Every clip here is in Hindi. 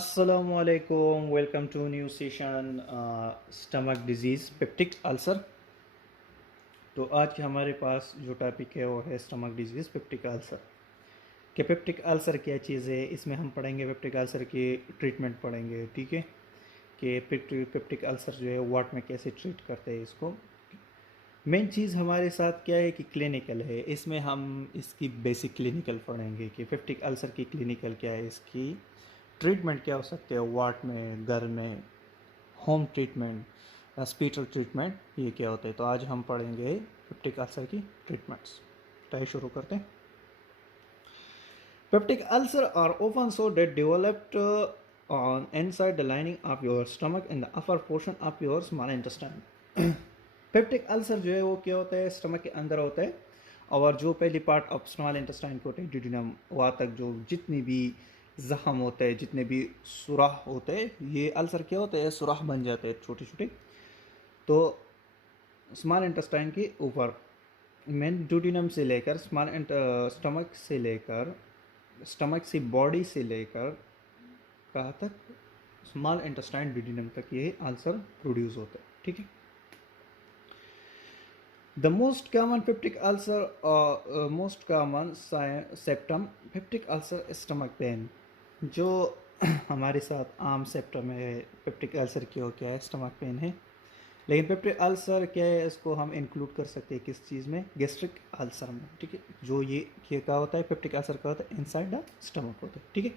असलकुम welcome to new session stomach disease peptic ulcer. तो आज के हमारे पास जो टॉपिक है वो है स्टमक डिजीज़ पेप्टिक अल्सर। कि पेप्टिक अल्सर क्या चीज़ है, इसमें हम पढ़ेंगे पेप्टिक अल्सर की ट्रीटमेंट पढ़ेंगे। ठीक है कि पेप्टिक अल्सर जो है वाट में कैसे ट्रीट करते हैं इसको। मेन चीज़ हमारे साथ क्या है कि क्लिनिकल है, इसमें हम इसकी बेसिक क्लिनिकल पढ़ेंगे कि पेप्टिक अल्सर की क्लिनिकल क्या है, इसकी ट्रीटमेंट क्या हो सकते हैं वार्ड में, घर में, होम ट्रीटमेंट, हॉस्पिटल ट्रीटमेंट, ये क्या होता है। तो आज हम पढ़ेंगे पेप्टिक अल्सर की ट्रीटमेंट्स। तो आइए शुरू करते हैं। Peptic ulcer are often so that developed on inside the lining of your stomach in the upper portion of your small intestine। Peptic ulcer जो है वो क्या होता है, स्टमक के अंदर होता है और जो पहली पार्ट ऑफ स्मॉल इंटेस्टाइन को होते हैं डिड्यूनम, वहाँ तक जो जितनी भी जख्म होते हैं, जितने भी सुराख होते हैं, ये अल्सर क्या होते हैं, सुराख बन जाते हैं छोटे छोटे। तो स्मॉल इंटेस्टाइन के ऊपर मेन ड्यूडिनम से लेकर स्टमक से लेकर स्टमक से बॉडी से लेकर कहाँ तक, स्मॉल इंटेस्टाइन ड्यूडिनम तक ये अल्सर प्रोड्यूस होता है। ठीक है। The most common peptic ulcer or most common symptom peptic ulcer stomach pain। जो हमारे साथ आम सिम्टम है पेप्टिक अल्सर की, हो क्या है, स्टमक पेन है। लेकिन पेप्टिक अल्सर क्या है, इसको हम इंक्लूड कर सकते हैं किस चीज़ में, गैस्ट्रिक अल्सर में। ठीक है। जो ये क्या होता है, पेप्टिक अल्सर का होता है इनसाइड द स्टमक होता है। ठीक है।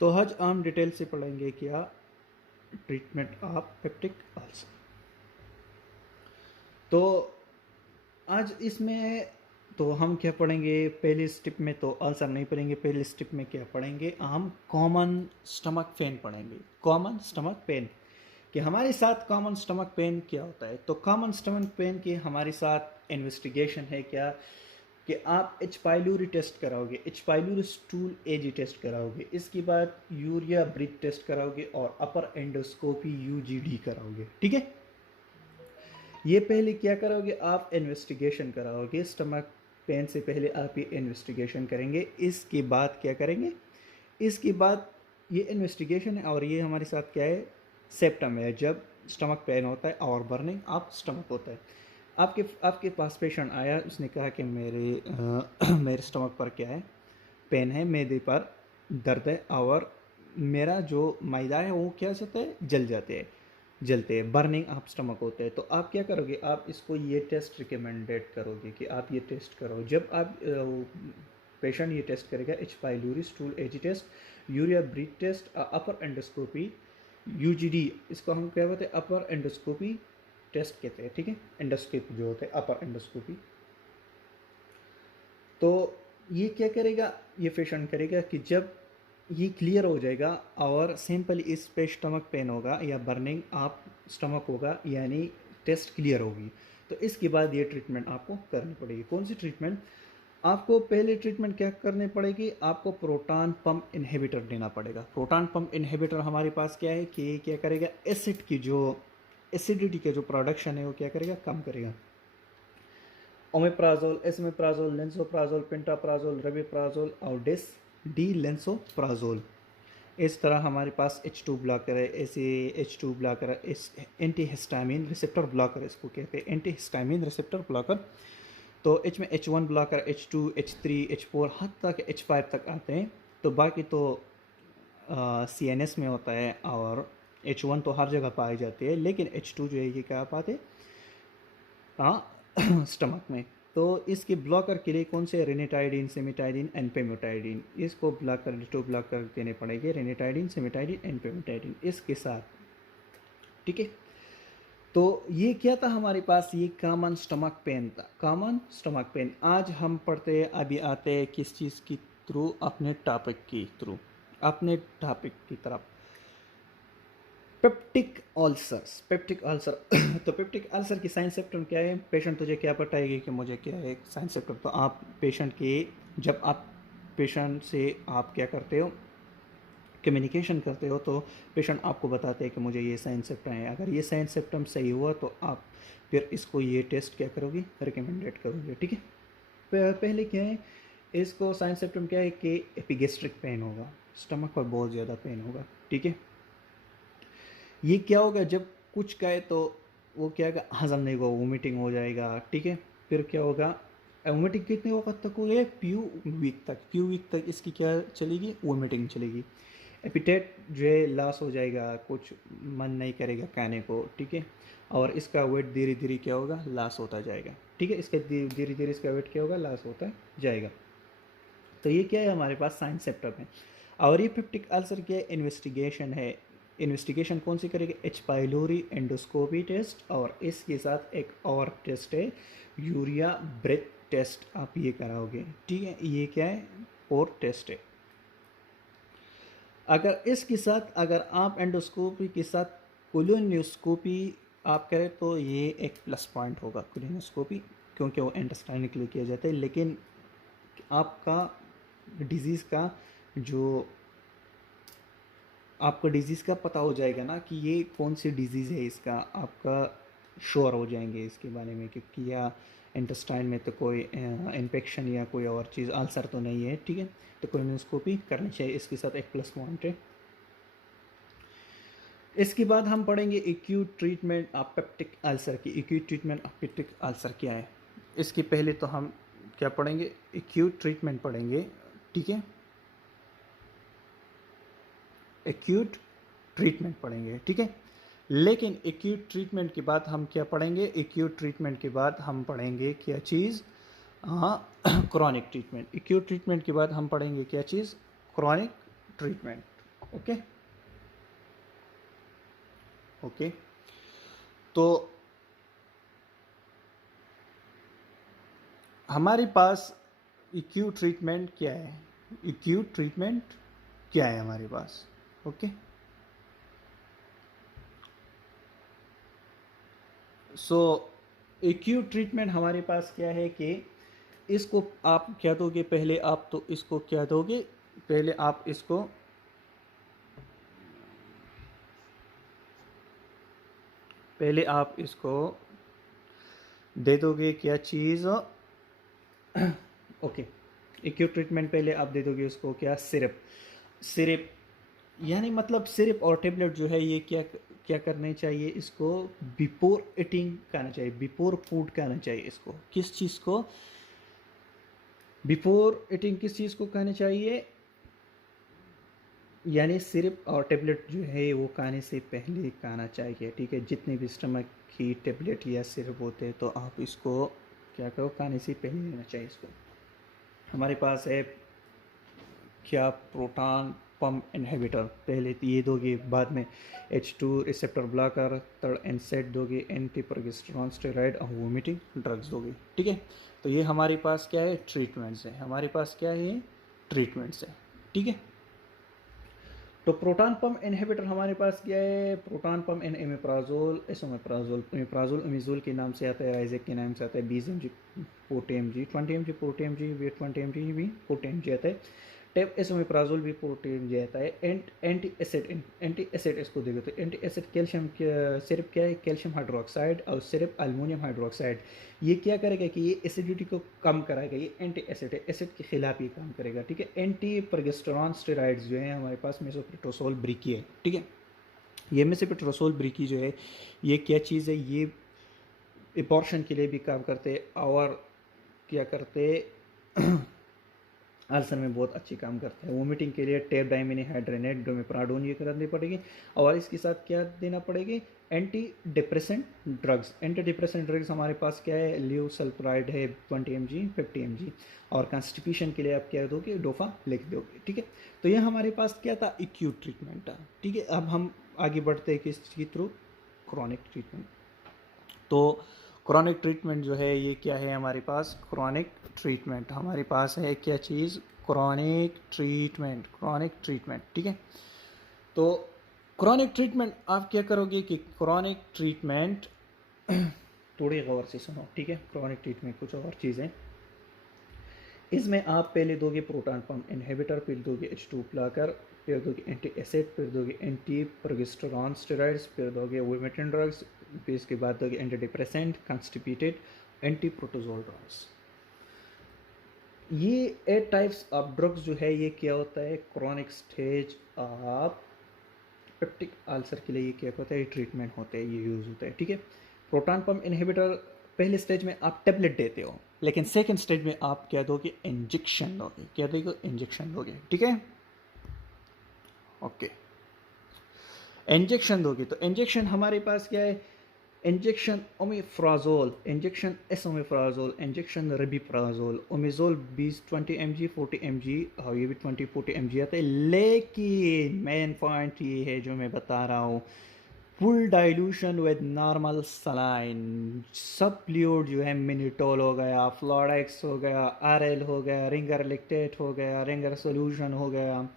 तो आज हम डिटेल से पढ़ेंगे क्या ट्रीटमेंट ऑफ पेप्टिक अल्सर। तो आज इसमें तो हम क्या पढ़ेंगे, पहली स्टेप में तो अल्सर नहीं पढ़ेंगे, पहली स्टेप में क्या पढ़ेंगे, हम कॉमन स्टमक पेन पढ़ेंगे। कॉमन स्टमक पेन कि हमारे साथ कॉमन स्टमक पेन क्या होता है। तो कॉमन स्टमक पेन की हमारे साथ इन्वेस्टिगेशन है क्या कि आप एच पाइलूरी टेस्ट कराओगे, एच पाइलूरी स्टूल एजी टेस्ट कराओगे, इसके बाद यूरिया ब्रीथ टेस्ट कराओगे और अपर एंडोस्कोपी यूजीडी कराओगे। ठीक है। ये पहले क्या करोगे, आप इन्वेस्टिगेशन कराओगे। स्टमक पेन से पहले आप ये इन्वेस्टिगेशन करेंगे। इसके बाद क्या करेंगे, इसके बाद ये इन्वेस्टिगेशन है और ये हमारे साथ क्या है, सेप्टम है, जब स्टमक पेन होता है और बर्निंग ऑफ स्टमक होता है। आपके पास पेशेंट आया, उसने कहा कि मेरे स्टमक पर क्या है, पेन है, मैदे पर दर्द है और मेरा जो मैदा है वो क्या होता है, जलते हैं, बर्निंग ऑफ स्टमक होते हैं। तो आप क्या करोगे, आप इसको ये टेस्ट रिकमेंडेड करोगे कि आप ये टेस्ट करो। जब आप पेशेंट ये टेस्ट करेगा, एच पाइलूरी स्टूल एजी टेस्ट, यूरिया ब्रीथ टेस्ट, अपर एंडोस्कोपी यूजीडी, इसको हम क्या बोलते हैं, अपर एंडोस्कोपी टेस्ट कहते हैं। ठीक है। एंडोस्कोपी जो होता है अपर एंडोस्कोपी। तो ये क्या करेगा, ये पेशेंट करेगा कि जब ये क्लियर हो जाएगा और सिंपल इस पे स्टमक पेन होगा या बर्निंग आप स्टमक होगा, यानी टेस्ट क्लियर होगी, तो इसके बाद ये ट्रीटमेंट आपको करनी पड़ेगी। कौन सी ट्रीटमेंट, आपको पहले ट्रीटमेंट क्या करनी पड़ेगी, आपको प्रोटॉन पंप इनहिबिटर देना पड़ेगा। प्रोटॉन पंप इनहिबिटर हमारे पास क्या है कि क्या करेगा, एसिड की जो एसिडिटी के जो प्रोडक्शन है वो क्या करेगा, कम करेगा। ओमेप्राजोल, एसमेप्राजोल, लेंसोप्राजोल, पेंटाप्राजोल, रबिप्राजोल और डी लेंसोप्राजोल। इस तरह हमारे पास H2 ब्लॉकर है, ऐसे H2 ब्लॉकर है, इस एंटी हिस्टामिन रिसेप्टर ब्लॉकर, इसको कहते हैं एंटी हिस्टामिन रिसेप्टर ब्लॉकर। तो H में H1 blocker, H2, H3, H4 हद तक H5 तक आते हैं। तो बाकी तो CNS में होता है और H1 तो हर जगह पाई जाती है, लेकिन H2 जो है ये क्या पाते, हाँ स्टमक में। तो इसके ब्लॉकर के लिए कौन से, रेनिटाइडिन, सेमिटाइडिन एंड पेमिटाइडिन, इसको ब्लॉकर टू ब्लॉकर देने पड़ेंगे, रेनिटाइडिन, सेमिटाइडिन एंड पेमिटाइडिन इसके साथ। ठीक है। तो ये क्या था हमारे पास, ये कॉमन स्टमक पेन था, कॉमन स्टमक पेन। आज हम पढ़ते हैं, अभी आते हैं किस चीज़ की थ्रू, अपने टॉपिक की थ्रू, अपने टॉपिक की तरफ, पेप्टिक अल्सर्स, पेप्टिक अल्सर। तो पेप्टिक अल्सर की साइन सिम्टम क्या है, पेशेंट तुझे क्या बताएगी कि मुझे क्या है साइन सिम्टम। तो आप पेशेंट के, जब आप पेशेंट से आप क्या करते हो, कम्युनिकेशन करते हो, तो पेशेंट आपको बताते हैं कि मुझे ये साइन सिम्टम है। अगर ये साइन सिम्टम सही हुआ तो आप फिर इसको ये टेस्ट क्या करोगे, रिकमेंडेड करोगे। ठीक है। पहले क्या है, इसको साइन सिम्टम क्या है कि एपिगेस्ट्रिक पेन होगा। स्टमक पर बहुत ज़्यादा पेन होगा, ठीक है। ये क्या होगा, जब कुछ कहे तो वो क्या होगा, हजम नहीं होगा, वोमिटिंग हो जाएगा, ठीक है। फिर क्या होगा, वोमिटिंग कितने वक्त तक हो गया, फ्यू वीक तक, फ्यू वीक तक इसकी क्या चलेगी, वोमिटिंग चलेगी। एपिटेट जो है लॉस हो जाएगा, कुछ मन नहीं करेगा खाने को, ठीक है। और इसका वेट धीरे धीरे क्या होगा, लॉस होता जाएगा, ठीक है। इसका धीरे धीरे इसका वेट क्या होगा, लॉस होता जाएगा। तो ये क्या है, हमारे पास साइन सेप्टम है। और ये पेप्टिक अल्सर क्या है, इन्वेस्टिगेशन है। इन्वेस्टिगेशन कौन सी करेंगे, एच पाइलोरी एंडोस्कोपी टेस्ट, और इसके साथ एक और टेस्ट है यूरिया ब्रेथ टेस्ट, आप ये कराओगे, ठीक है। ये क्या है, और टेस्ट है। अगर इसके साथ अगर आप एंडोस्कोपी के साथ कोलोनोस्कोपी आप करें तो ये एक प्लस पॉइंट होगा, कोलोनोस्कोपी, क्योंकि वो इंटेस्टाइन के लिए किया जाता है। लेकिन आपका डिजीज़ का जो आपको डिजीज़ का पता हो जाएगा ना कि ये कौन सी डिजीज़ है, इसका आपका श्योर हो जाएंगे इसके बारे में, क्योंकि या इंटेस्टाइन में तो कोई इन्फेक्शन या कोई और चीज़ अल्सर तो नहीं है, ठीक है। तो कोलोनोस्कोपी करनी चाहिए, इसके साथ एक प्लस पॉइंट है। इसके बाद हम पढ़ेंगे acute treatment of peptic ulcer की। Acute treatment of peptic ulcer क्या है, इसके पहले तो हम क्या पढ़ेंगे, एक्यूट ट्रीटमेंट पढ़ेंगे, ठीक है। एक्यूट ट्रीटमेंट पढ़ेंगे, ठीक है। लेकिन एक्यूट ट्रीटमेंट के बाद हम क्या पढ़ेंगे, एक्यूट ट्रीटमेंट के बाद हम पढ़ेंगे क्या चीज़, हाँ, क्रॉनिक ट्रीटमेंट। एक्यूट ट्रीटमेंट के बाद हम पढ़ेंगे क्या चीज़, क्रॉनिक ट्रीटमेंट, ओके ओके। तो हमारे पास एक्यूट ट्रीटमेंट क्या है, एक्यूट ट्रीटमेंट क्या है हमारे पास, ओके। सो एक्यूट ट्रीटमेंट हमारे पास क्या है कि इसको आप क्या दोगे, पहले आप तो इसको क्या दोगे, पहले आप इसको दे दोगे क्या चीज़, ओके। एक्यूट ट्रीटमेंट पहले आप दे दोगे उसको क्या, सिरप। सिरप यानी मतलब सिरप और टेबलेट जो है ये क्या क्या करने चाहिए, इसको बिफोर ईटिंग करना चाहिए, बिफोर फूड करना चाहिए। इसको किस चीज़ को, बिफोर ईटिंग किस चीज़ को कहना चाहिए, यानी सिरप और टेबलेट जो है वो खाने से पहले खाना चाहिए, ठीक है। जितने भी स्टमक की टेबलेट या सिरप होते हैं तो आप इसको क्या करो, खाने से पहले लेना चाहिए। इसको हमारे पास है क्या, प्रोटॉन पम्प इनहिबिटर, पहले तो ये दोगे, बाद में H2 रिसेप्टर ब्लॉकर, थर्ड एनसेड दोगे, एंटी प्रोजेस्टेरॉन स्टेरॉइड और वोमिटिंग ड्रग्स दोगे, ठीक है। तो ये हमारे पास क्या है, ट्रीटमेंट्स है, हमारे पास क्या है, ट्रीटमेंट्स है, ठीक है। तो प्रोटॉन पम्प इनहिबिटर हमारे पास क्या है, प्रोटॉन पम्प इन एमिप्राजोल, एसोमेप्राजोल, एमिप्राजोल अमीजोल के नाम से आता है, राइजेक के नाम से आता है, 20 mg 40 mg, 20 mg 40 mg, wait 20 mg भी 40 mg आता है। टेप एसोमेप्राजोल भी 40 mg आता है। एंटी एसिड इसको देखो तो एंटी एसिड कैल्शियम सिरप क्या है, कैल्शियम हाइड्रोक्साइड, और सिरप अल्मोनियम हाइड्रोक्साइड। ये क्या करेगा कि ये एसिडिटी को कम कराएगा, ये एंटी एसिड है, एसिड के खिलाफ ये काम करेगा, ठीक है। एंटी प्रोजेस्टेरॉन स्टेरॉइड्स जो है हमारे पास मेसोप्रोटोसोल ब्रिकी है, ठीक है। ये मेसोप्रोटोसोल ब्रिकी जो है ये क्या चीज़ है, ये एबॉर्शन के लिए भी काम करते हैं, और क्या करते अल्सर में बहुत अच्छी काम करता है। वोमिटिंग के लिए टेप डाइमिनिहाइड्रेनेट डोमेप्राडोन ये करनी पड़ेगी, और इसके साथ क्या देना पड़ेगी, anti depressant drugs. Anti depressant drugs हमारे पास क्या है, ल्यूसल्प्राइड है 20 mg 50 mg, और कॉन्स्टिपेशन के लिए आप क्या दोगे, डोफा लिख दोगे, ठीक है। तो ये हमारे पास क्या था, एक्यूट ट्रीटमेंट था, ठीक है। अब हम आगे बढ़ते हैं किसके थ्रू, क्रॉनिक ट्रीटमेंट। तो क्रॉनिक ट्रीटमेंट जो है ये क्या है हमारे पास, क्रॉनिक ट्रीटमेंट हमारे पास है क्या चीज़, क्रॉनिक ट्रीटमेंट, ठीक है। तो क्रॉनिक ट्रीटमेंट आप क्या करोगे कि क्रॉनिक ट्रीटमेंट थोड़ी गौर से सुनो, ठीक है। क्रॉनिक ट्रीटमेंट कुछ और चीज़ें, इसमें आप पहले दोगे प्रोटॉन पम्प इनहिबिटर, फिर दोगे H2 ब्लॉकर, फिर दोगे एंटी एसिड, फिर दोगे एंटी प्रोजेस्टेरॉन स्टेरॉइड्स, फिर दोगे वोमिटिंग ड्रग्स, फिर इसके बाद दोगे anti depressant, constipated, anti protozoal drugs. ये 8 टाइप्स ऑफ ड्रग्स जो है ये क्या होता है, chronic stage of peptic ulcer के लिए ये क्या होता है, ये ट्रीटमेंट होते हैं, ये यूज़ होता है, ठीक है। प्रोटॉन पंप इनहिबिटर पहले स्टेज में आप टेबलेट देते हो, लेकिन सेकेंड स्टेज में आप क्या दोगे, इंजेक्शन दोगे, क्या दोगे, इंजेक्शन दोगे, ठीक है। ओके, इंजेक्शन दोगे तो इंजेक्शन हमारे पास क्या है, injection omeprazole, injection esomeprazole, injection rabeprazole, omezol 20 40 M G, और ये भी 20 40 mg आता है। लेकिन मेन पॉइंट ये है जो मैं बता रहा हूँ, full dilution with normal saline, सब फ्लूइड जो है, मिनिटोल हो गया, फ्लोरेक्स हो गया, आरएल हो गया, रिंगर लिक्टेट हो गया, रिंगर सोल्यूशन हो गया,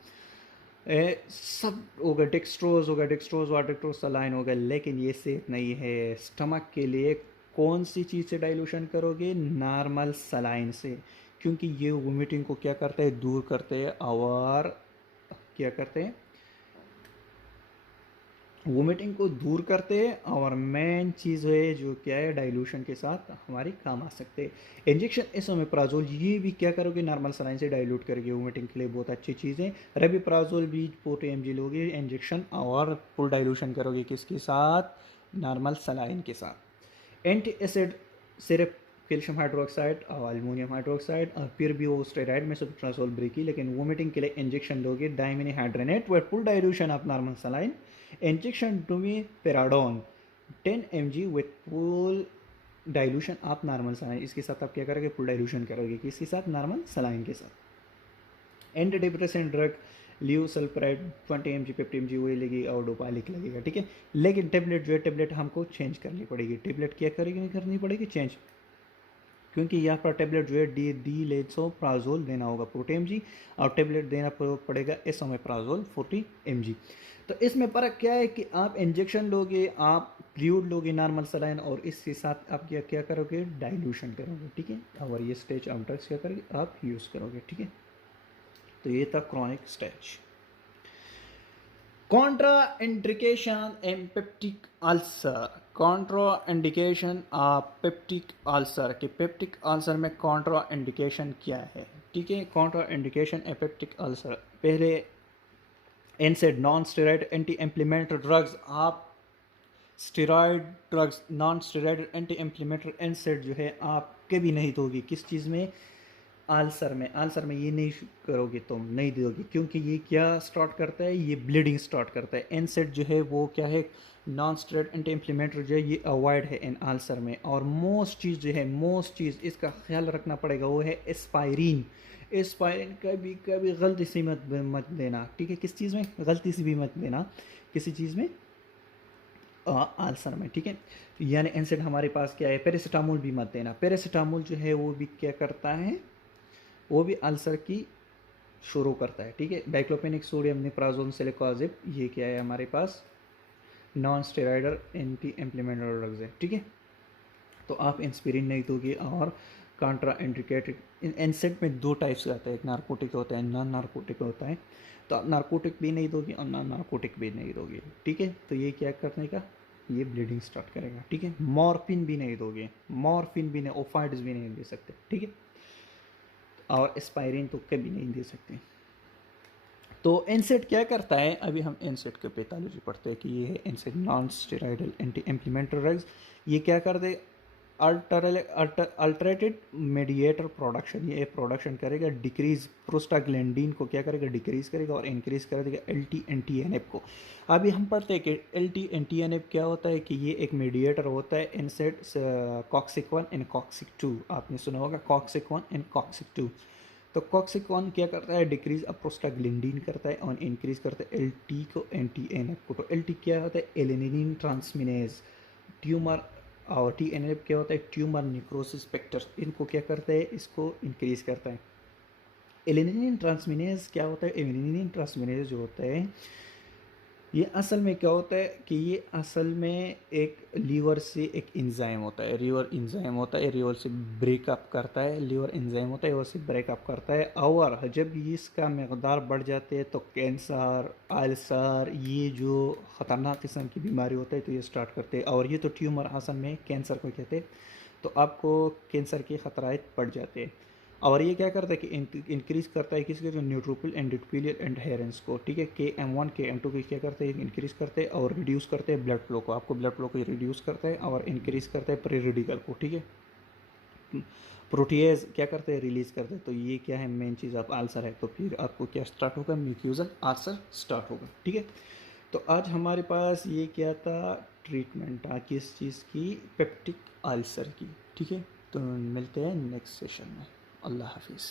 सब हो गया, डेक्सट्रोज हो गया, डेक्सट्रोज वाटर सलाइन हो गया, लेकिन ये सेफ नहीं है स्टमक के लिए। कौन सी चीज़ से डाइल्यूशन करोगे, नॉर्मल सलाइन से, क्योंकि ये वोमिटिंग को क्या करते हैं, दूर करते हैं, और क्या करते हैं, वोमिटिंग को दूर करते हैं, और मेन चीज़ है जो क्या है, डाइल्यूशन के साथ हमारी काम आ सकते हैं। इंजेक्शन एसोमेप्राजोल ये भी क्या करोगे, नॉर्मल सलाइन से डाइल्यूट करके, वोमिटिंग के लिए बहुत अच्छी चीज़ है। रेबिप्राजोल भी 40 mg लोगे इंजेक्शन, और फुल डाइल्यूशन करोगे किसके साथ, नॉर्मल सलाइन के साथ। एंटी एसिड सिर्फ कैल्शियम हाइड्रोक्साइड और अल्मोनियम हाइड्रोक्साइड, और फिर भी वो स्टेरॉइड में मेसोट्राजोल ब्रेकी, लेकिन वोमिटिंग के लिए इंजेक्शन दोगे dimenhydrinate with full dilution of normal saline. Injection domperidone 10 mg with full dilution of normal saline, इसके साथ आप क्या करोगे, फुल डाइल्यूशन करोगे, किसके साथ, नॉर्मल सलाइन के साथ। Antidepressant drug levosulpiride 20 mg 50 mg वही लगेगी, और डोपालिक लगेगा, ठीक है। लेकिन टेबलेट जो है, टेबलेट हमको चेंज करनी पड़ेगी, टेबलेट क्या करेगी, नहीं करनी पड़ेगी, चेंज, क्योंकि यहाँ पर टेबलेट जो है डी लेसोप्राजोल देना होगा 40 mg, और टेबलेट देना पड़ेगा एसोमेप्राजोल 40 mg। तो इसमें फ़र्क क्या है कि आप इंजेक्शन लोगे, आप फ्लूइड लोगे नॉर्मल सलाइन, और इसके साथ आप क्या क्या करोगे, डाइल्यूशन करोगे, ठीक है, और ये स्टेज ऑफ ड्रग्स क्या करोगे, आप यूज़ करोगे, ठीक है। तो ये था chronic stage. Contraindication in peptic ulcer, contraindication of peptic ulcer, कि पेप्टिक अल्सर में कॉन्ट्रा इंडिकेशन क्या है, ठीक है। Contraindication a peptic ulcer, पहले NSAID non steroid anti inflammatory drugs, आप steroid drugs, non steroid anti inflammatory NSAID जो है आप कभी नहीं दोगे, किस चीज़ में, आल्सर में, आल्सर में ये नहीं करोगे, तुम नहीं दोगे, क्योंकि ये क्या स्टार्ट करता है, ये ब्लीडिंग स्टार्ट करता है। एनसेड जो है वो क्या है, नॉन स्टेरॉइड एंटी इन्फ्लेमेटरी जो है, ये अवॉइड है इन आल्सर में। और मोस्ट चीज़ जो है, मोस्ट चीज़ इसका ख्याल रखना पड़ेगा, वो है एस्पायरिन। एस्पायरिन कभी कभी गलती से मत देना, ठीक है, किस चीज़ में, गलती से भी मत देना किसी चीज़ में, आल्सर में, ठीक है। यानी एनसेड हमारे पास क्या है, पैरासीटामोल भी मत देना, पैरासीटामोल जो है वो भी क्या करता है, वो भी अल्सर की शुरू करता है, ठीक है। डाइक्लोफेनिक सोडियम निप्राजोन सिलिकोजिब, ये क्या है हमारे पास, non steroidal anti inflammatory drugs है, ठीक है। तो आप इंस्पिरिन नहीं दोगे, और कॉन्ट्रा इंडिकेटेड एनसेड में दो टाइप्स का आता है, एक नार्कोटिक होता है, नॉन नार्कोटिक होता है। तो आप नार्कोटिक भी नहीं दोगे और नॉन नार्कोटिक भी नहीं दोगे, ठीक है। तो ये क्या करने का, ये ब्लीडिंग स्टार्ट करेगा, ठीक है। मॉर्फिन भी नहीं दोगे, मॉर्फिन भी नहीं, ओफाइड्स भी नहीं दे सकते, ठीक है। और एस्पायरिन तो कभी नहीं दे सकते। तो एनसेड क्या करता है, अभी हम एनसेड के पैथोलॉजी पढ़ते हैं कि ये है NSAID, non steroidal anti inflammatory drugs. ये क्या कर दे, अल्टरेटेड मेडिएटर प्रोडक्शन, ये प्रोडक्शन करेगा, डिक्रीज प्रोस्टाग्लैंडिन को क्या करेगा, डिक्रीज करेगा, और इंक्रीज कर देगा L T N T N F को। अभी हम पढ़ते हैं कि L T N T N F क्या होता है, कि ये एक मेडिएटर होता है, एनसेड कॉक्सिक 1 एंड कॉक्सिक 2, आपने सुना होगा कॉक्सिक 1 एंड कॉक्सिक 2। तो कॉक्सिक 1 क्या करता है, डिक्रीज अब प्रोस्टाग्लैंडिन करता है, और इंक्रीज करता है एल टी को, एन टी एन एफ को। तो एल टी क्या होता है, एलिनिन ट्रांसमिनेज, ट्यूमर, और टी एन एफ क्या होता है, ट्यूमर निक्रोसिस फैक्टर, इनको क्या करता है, इसको इंक्रीज करता है। एलिनिन ट्रांसमिनेज क्या होता है, एलिनिन ट्रांसमिनेज जो होता है, ये असल में क्या होता है, कि ये असल में एक लीवर से एक इंजाइम होता है, लीवर इंजाइम होता है, लीवर से ब्रेकअप करता है, लीवर इंजाइम होता है, लीवर से ब्रेकअप करता है। और जब इसका मकदार बढ़ जाते हैं तो कैंसर, अल्सर, ये जो ख़तरनाक किस्म की बीमारी होता है तो ये स्टार्ट करते हैं। और ये तो ट्यूमर असल में कैंसर को कहते हैं, तो आपको कैंसर के ख़तरात बढ़ जाते हैं। और ये क्या करता है कि इंक्रीज करता है किसके, जो न्यूट्रोफिल एंडोथेलियल एंड हेरेंस को, ठीक है। KM1 KM2 की क्या करते हैं, इंक्रीज करते हैं और रिड्यूस करते हैं ब्लड फ्लो को, आपको ब्लड फ्लो को रिड्यूस करता है और इंक्रीज करता है प्री रेडिकल को, ठीक है। प्रोटीएज क्या करते हैं, रिलीज करते हैं। तो ये क्या है मेन चीज़, आप आल्सर है तो फिर आपको क्या स्टार्ट होगा, म्यूक्यूजल आल्सर स्टार्ट होगा, ठीक है। तो आज हमारे पास ये क्या था, ट्रीटमेंट था किस चीज़ की, पेप्टिक अल्सर की, ठीक है। तो मिलते हैं नेक्स्ट सेशन में। अल्लाह हाफिज़।